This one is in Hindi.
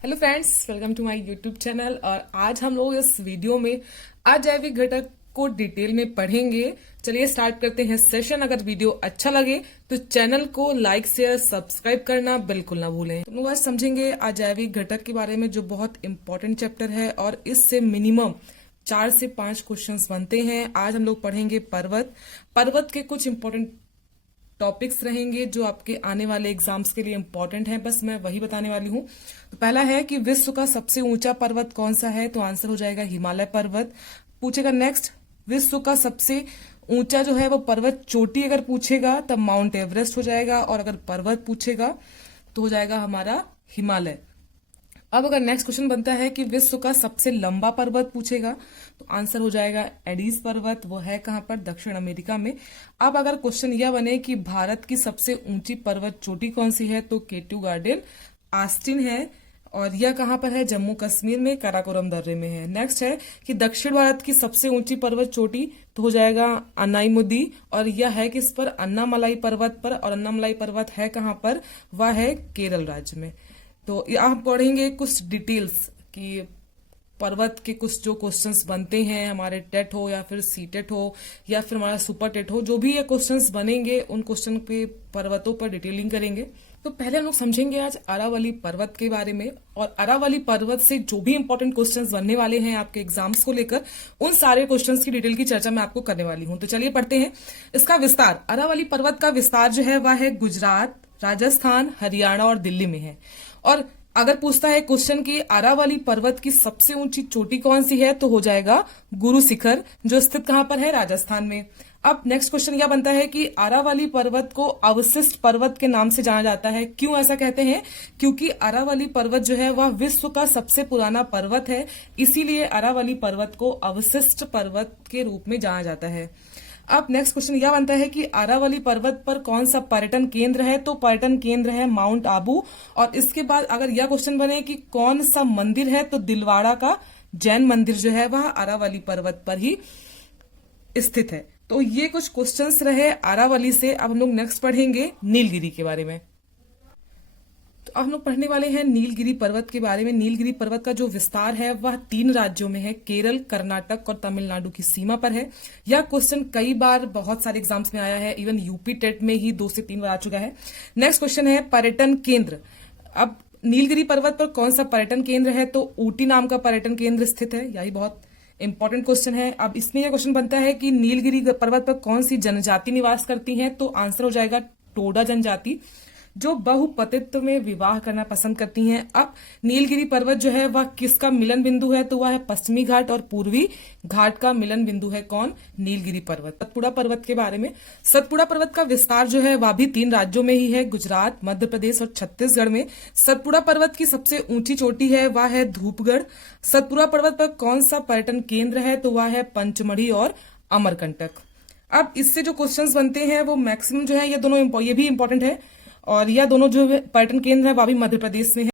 Hello friends, welcome to my YouTube channel. और आज हम लोग इस वीडियो में अजैविक घटक को डिटेल में पढ़ेंगे। चलिए स्टार्ट करते हैं सेशन। अगर वीडियो अच्छा लगे तो चैनल को लाइक शेयर सब्सक्राइब करना बिल्कुल ना भूलें। हम लोग आज समझेंगे अजैविक घटक के बारे में, जो बहुत इंपॉर्टेंट चैप्टर है और इससे मिनिमम 4 से 5 क्वेश्चंस बनते हैं। आज हम लोग पढ़ेंगे पर्वत के कुछ इंपॉर्टेंट टॉपिक्स रहेंगे जो आपके आने वाले एग्जाम्स के लिए इंपॉर्टेंट हैं, बस मैं वही बताने वाली हूँ। तो पहला है कि विश्व का सबसे ऊंचा पर्वत कौन सा है, तो आंसर हो जाएगा हिमालय पर्वत। पूछेगा नेक्स्ट, विश्व का सबसे ऊंचा जो है वो पर्वत चोटी अगर पूछेगा तब माउंट एवरेस्ट हो जाएगा, और अगर पर्वत पूछेगा तो हो जाएगा हमारा हिमालय। अब अगर नेक्स्ट क्वेश्चन बनता है कि विश्व का सबसे लंबा पर्वत पूछेगा तो आंसर हो जाएगा एडीज पर्वत। वो है कहां पर, दक्षिण अमेरिका में। अब अगर क्वेश्चन यह बने कि भारत की सबसे ऊंची पर्वत चोटी कौन सी है, तो केटू गार्डन आस्टिन है, और यह कहां पर है, जम्मू कश्मीर में काराकोरम दर्रे में है। नेक्स्ट है कि दक्षिण भारत की सबसे ऊंची पर्वत चोटी तो हो जाएगा अनाईमुदी, और यह है किस पर, अन्नामलाई पर्वत पर। और अन्नामलाई पर्वत है कहां पर, वह है केरल राज्य में। तो आप पढ़ेंगे कुछ डिटेल्स कि पर्वत के कुछ जो क्वेश्चंस बनते हैं हमारे टेट हो या फिर सी टेट हो या फिर हमारा सुपर टेट हो, जो भी ये क्वेश्चंस बनेंगे उन क्वेश्चन पे पर्वतों पर डिटेलिंग करेंगे। तो पहले हम लोग समझेंगे आज अरावली पर्वत के बारे में, और अरावली पर्वत से जो भी इंपॉर्टेंट क्वेश्चंस बनने वाले हैं आपके एग्जाम्स को लेकर, उन सारे क्वेश्चंस की डिटेल की चर्चा मैं आपको करने वाली हूं। तो चलिए पढ़ते हैं इसका विस्तार। अरावली पर्वत का विस्तार जो है वह है गुजरात, राजस्थान, हरियाणा और दिल्ली में है। और अगर पूछता है क्वेश्चन की अरावली पर्वत की सबसे ऊंची चोटी कौन सी है, तो हो जाएगा गुरु शिखर, जो स्थित कहां पर है, राजस्थान में। अब नेक्स्ट क्वेश्चन क्या बनता है कि अरावली पर्वत को अवशिष्ट पर्वत के नाम से जाना जाता है। क्यों ऐसा कहते हैं, क्योंकि अरावली पर्वत जो है वह विश्व का सबसे पुराना पर्वत है, इसीलिए अरावली पर्वत को अवशिष्ट पर्वत के रूप में जाना जाता है। अब नेक्स्ट क्वेश्चन यह बनता है कि अरावली पर्वत पर कौन सा पर्यटन केंद्र है, तो पर्यटन केंद्र है माउंट आबू। और इसके बाद अगर यह क्वेश्चन बने कि कौन सा मंदिर है, तो दिलवाड़ा का जैन मंदिर जो है वह अरावली पर्वत पर ही स्थित है। तो ये कुछ क्वेश्चंस रहे अरावली से। अब हम लोग नेक्स्ट पढ़ेंगे नीलगिरी के बारे में। तो अब हम लोग पढ़ने वाले हैं नीलगिरी पर्वत के बारे में। नीलगिरी पर्वत का जो विस्तार है वह 3 राज्यों में है, केरल, कर्नाटक और तमिलनाडु की सीमा पर है। यह क्वेश्चन कई बार बहुत सारे एग्जाम्स में आया है, इवन यूपी टेट में ही 2 से 3 बार आ चुका है। नेक्स्ट क्वेश्चन है पर्यटन केंद्र। अब नीलगिरी पर्वत पर कौन सा पर्यटन केंद्र है, तो ऊटी नाम का पर्यटन केंद्र स्थित है। यही बहुत इंपॉर्टेंट क्वेश्चन है। अब इसमें यह क्वेश्चन बनता है कि नीलगिरी पर्वत पर कौन सी जनजाति निवास करती है, तो आंसर हो जाएगा टोडा जनजाति, जो बहुपतित्व में विवाह करना पसंद करती हैं। अब नीलगिरी पर्वत जो है वह किसका मिलन बिंदु है, तो वह है पश्चिमी घाट और पूर्वी घाट का मिलन बिंदु है कौन, नीलगिरी पर्वत। सतपुड़ा पर्वत के बारे में, सतपुड़ा पर्वत का विस्तार जो है वह भी 3 राज्यों में ही है, गुजरात, मध्य प्रदेश और छत्तीसगढ़ में। सतपुड़ा पर्वत की सबसे ऊंची चोटी है वह है धूपगढ़। सतपुड़ा पर्वत पर कौन सा पर्यटन केंद्र है, तो वह है पंचमढ़ी और अमरकंटक। अब इससे जो क्वेश्चंस बनते हैं वो मैक्सिमम जो है ये भी इंपॉर्टेंट है, और यह दोनों जो पर्यटन केंद्र है वह भी मध्य प्रदेश में है।